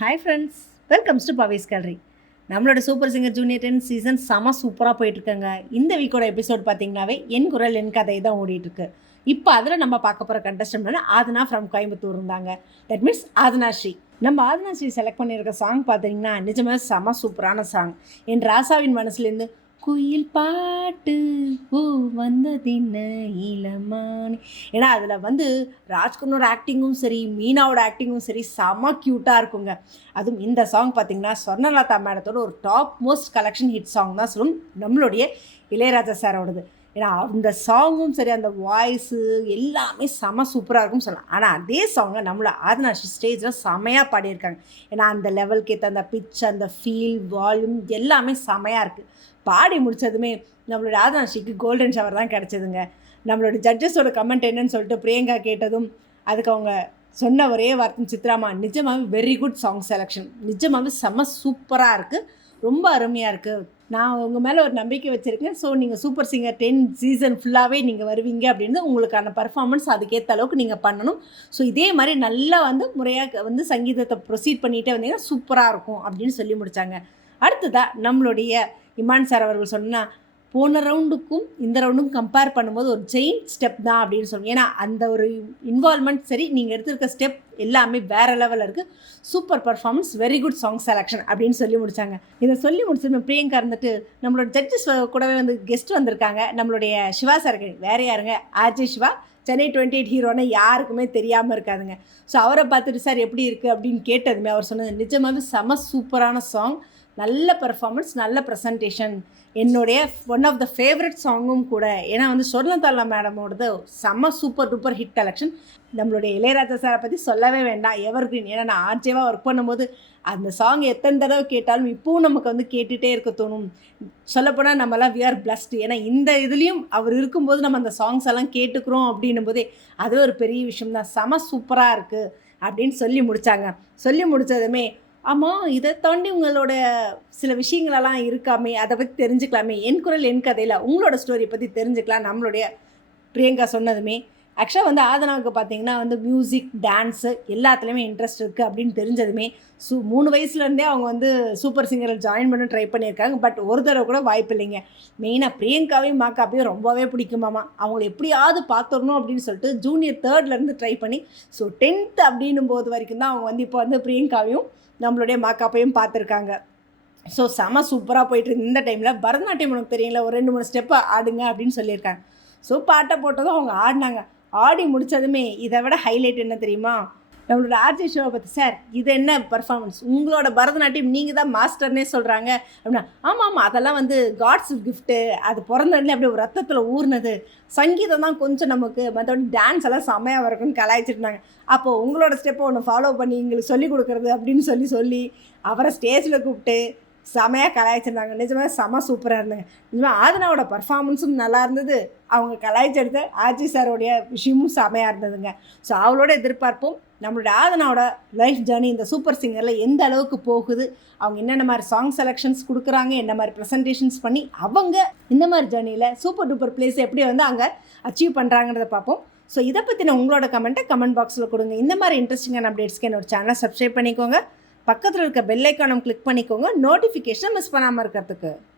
Hi friends, welcomes to Pavesh gallery. நம்மளோட super singer junior 10 season செம சூப்பராக போயிட்டுருக்காங்க. இந்த வீக்கோட எபிசோட் பார்த்தீங்கன்னாவே என் குரல் என் கதை தான் ஓடிட்டுருக்கு. இப்போ அதில் நம்ம பார்க்க போகிற கண்டஸ்டன்ட் ஆதனா ஃப்ரம் கோயம்புத்தூர் இருந்தாங்க. That means Aadhana Shri. நம்ம ஆதனா ஸ்ரீ செலக்ட் பண்ணியிருக்க சாங் பார்த்தீங்கன்னா நிஜமாக செம சூப்பரான சாங். என் ராசாவின் மனசுலேருந்து குயில் பாட்டு ஓ வந்ததின்ன இளமானி. ஏன்னா அதில் ராஜ்குன்னோட ஆக்டிங்கும் சரி, மீனாவோட ஆக்டிங்கும் சரி, செம க்யூட்டாக இருக்குங்க. அதுவும் இந்த சாங் பார்த்திங்கன்னா சொர்ணலதா மேடத்தோட ஒரு top most collection hit song தான் சொல்லும் நம்மளுடைய இளையராஜா சாரோடது. ஏன்னா அந்த சாங்கும் சரி, அந்த வாய்ஸு எல்லாமே செம சூப்பராக இருக்கும்னு சொல்லலாம். ஆனால் அதே சாங்கை நம்மளை ஆதனா ஸ்டேஜில் செமையாக பாடியிருக்காங்க. ஏன்னா அந்த லெவலுக்கு ஏற்ற அந்த பிச், அந்த ஃபீல், வால்யூம் எல்லாமே செமையாக இருக்குது. பாடி முடித்ததுமே நம்மளோட ஆதனா ஸ்ரீக்கு கோல்டன் ஷவர் தான் கிடச்சிதுங்க. நம்மளோட ஜட்ஜஸோட கமெண்ட் என்னன்னு சொல்லிட்டு பிரியங்கா கேட்டதும் அதுக்கு அவங்க சொன்ன ஒரே வார்த்தை, சித்ராமா நிஜமாகவே வெரி குட் சாங் செலெக்ஷன், நிஜமாகவே செம்ம சூப்பராக இருக்குது, ரொம்ப அருமையாக இருக்குது, நான் உங்கள் மேலே ஒரு நம்பிக்கை வச்சுருக்கேன், ஸோ நீங்கள் சூப்பர் சிங்கர் 10 சீசன் ஃபுல்லாகவே நீங்கள் வருவீங்க அப்படின்னு உங்களுக்கான பர்ஃபார்மன்ஸ் அதுக்கேற்ற அளவுக்கு நீங்கள் பண்ணணும். ஸோ இதே மாதிரி நல்லா முறையாக சங்கீதத்தை ப்ரொசீட் பண்ணிகிட்டே வந்தீங்கன்னா சூப்பராக இருக்கும் அப்படின்னு சொல்லி முடித்தாங்க. அடுத்ததாக நம்மளுடைய இமான் சார் அவர்கள் சொன்னால் போன ரவுண்டுக்கும் இந்த ரவுண்டுக்கும் கம்பேர் பண்ணும்போது ஒரு செயின் ஸ்டெப் தான் அப்படின்னு சொல்லுவோம். ஏன்னா அந்த ஒரு இன்வால்மெண்ட் சரி, நீங்கள் எடுத்துருக்க ஸ்டெப் எல்லாமே வேறு லெவலில் இருக்குது, super performance, very good song selection அப்படின்னு சொல்லி முடித்தாங்க. இதை சொல்லி முடிச்சது பிரியங்கா இருந்துட்டு நம்மளோட ஜட்ஜஸ் கூடவே கெஸ்ட் வந்திருக்காங்க. நம்மளுடைய சிவா சார், வேறு யாருங்க, ஆர்ஜே சிவா, சென்னை 28 ஹீரோன்னு யாருக்குமே தெரியாமல் இருக்காதுங்க. ஸோ அவரை பார்த்துட்டு சார் எப்படி இருக்குது அப்படின்னு கேட்டதுமே அவர் சொன்னது நிஜமாகவே செம சூப்பரான சாங், நல்ல பெர்ஃபார்மன்ஸ், நல்ல ப்ரெசன்டேஷன், என்னுடைய ஒன் ஆஃப் த ஃபேவரட் சாங்கும் கூட. ஏன்னா சொர்ணலதா மேடமோடது செம்ம சூப்பர் டூப்பர் ஹிட் கலெக்ஷன். நம்மளுடைய இளையராஜா சாரை பற்றி சொல்லவே வேண்டாம், எவர் கிரீன். ஏன்னா நான் ஆர்ஜேவாக ஒர்க் பண்ணும்போது அந்த சாங் எத்தனை தடவை கேட்டாலும் இப்போவும் நமக்கு கேட்டுகிட்டே இருக்க தோணும். சொல்லப்போனால் நம்மளாம் வி ஆர் பிளஸ்டு. ஏன்னா இந்த இதுலேயும் அவர் இருக்கும்போது நம்ம அந்த சாங்ஸ் எல்லாம் கேட்டுக்கிறோம் அப்படின்னும் போதே அது ஒரு பெரிய விஷயம் தான். செம சூப்பராக இருக்குது அப்படின்னு சொல்லி முடித்தாங்க. சொல்லி முடித்ததுமே ஆமாம், இதை தாண்டி உங்களோட சில விஷயங்களெல்லாம் இருக்காமே, அதை பற்றி தெரிஞ்சுக்கலாமே, என் குரல் என் கதையில் உங்களோட ஸ்டோரியை பற்றி தெரிஞ்சுக்கலாம் நம்மளுடைய பிரியங்கா சொன்னதுமே. ஆக்சுவலாக ஆதனாவுக்கு பார்த்தீங்கன்னா மியூசிக், டான்ஸு எல்லாத்துலேயுமே இன்ட்ரெஸ்ட் இருக்குது அப்படின்னு தெரிஞ்சதுமே 3 வயசுலேருந்தே அவங்க சூப்பர் சிங்கரில் ஜாயின் பண்ண ட்ரை பண்ணியிருக்காங்க. பட் ஒரு தடவை கூட வாய்ப்பு இல்லைங்க. மெயினாக பிரியங்காவையும் மாக்காப்பையும் ரொம்பவே பிடிக்குமாமா. அவங்கள எப்படியாவது பார்த்துடணும் அப்படின்னு சொல்லிட்டு ஜூனியர் 3லேருந்து ட்ரை பண்ணி 10th அப்படின்னும் போது வரைக்கும் தான் அவங்க இப்போ பிரியங்காவையும் நம்மளுடைய மாக்காப்பையும் பார்த்துருக்காங்க. ஸோ செம சூப்பராக போயிட்டு இந்த டைமில் பரதநாட்டியம் உனக்கு தெரியல, ஒரு 2-3 ஸ்டெப்பு ஆடுங்க அப்படின்னு சொல்லியிருக்காங்க. ஸோ பாட்டை போட்டதும் அவங்க ஆடினாங்க. ஆடி முடித்ததுமே இதை விட ஹைலைட் என்ன தெரியுமா, நம்மளோட ஆர்ஜே ஷோவை பற்றி, சார் இது என்ன பர்ஃபார்மன்ஸ், உங்களோட பரதநாட்டியம் நீங்கள் தான் மாஸ்டர்னே சொல்கிறாங்க அப்படின்னா. ஆமாம், அதெல்லாம் காட்ஸ் கிஃப்ட்டு, அது பிறந்தோடனே அப்படியே ஒரு ரத்தத்தில் ஊர்னது, சங்கீதம் தான் கொஞ்சம் நமக்கு, மற்றபடி டான்ஸ் எல்லாம் செம்மையாக இருக்குன்னு கலாய்ச்சிருந்தாங்க. அப்போது உங்களோட ஸ்டெப்பை ஒன்று ஃபாலோ பண்ணி எங்களுக்கு சொல்லிக் கொடுக்குறது அப்படின்னு சொல்லி அவரை ஸ்டேஜில் கூப்பிட்டு செமையாக கலாய்ச்சிருந்தாங்க. நிஜமாக செம சூப்பராக இருந்தாங்க. நிஜமாக ஆதனாவோட பர்ஃபார்மன்ஸும் நல்லா இருந்தது, அவங்க கலாய்ச்செடுத்த ஆர்ஜி சாரோடைய விஷயமும் செமையாக இருந்ததுங்க. ஸோ அவளோட எதிர்பார்ப்போம் நம்மளுடைய ஆதனாவோட லைஃப் ஜேர்னி இந்த சூப்பர் சிங்கரில் எந்த அளவுக்கு போகுது, அவங்க என்னென்ன மாதிரி சாங் செலெக்ஷன்ஸ் கொடுக்குறாங்க, என்ன மாதிரி ப்ரெசன்டேஷன்ஸ் பண்ணி அவங்க இந்த மாதிரி ஜேர்னியில் சூப்பர் டூப்பர் பிளேஸ் எப்படி அங்கே அச்சீவ் பண்ணுறாங்கிறத பார்ப்போம். ஸோ இதை பற்றின உங்களோட கமெண்ட்டை கமெண்ட் பாக்ஸில் கொடுங்க. இந்த மாதிரி இன்ட்ரெஸ்டிங்கான அப்டேட்ஸ்க்கு என்னோட சேனலை சப்ஸ்கிரைப் பண்ணிக்கோங்க, பக்கத்தில் இருக்க பெல் ஐக்கானை கிளிக் பண்ணிக்கோங்க, நோட்டிஃபிகேஷனை மிஸ் பண்ணாமல் இருக்கிறதுக்கு.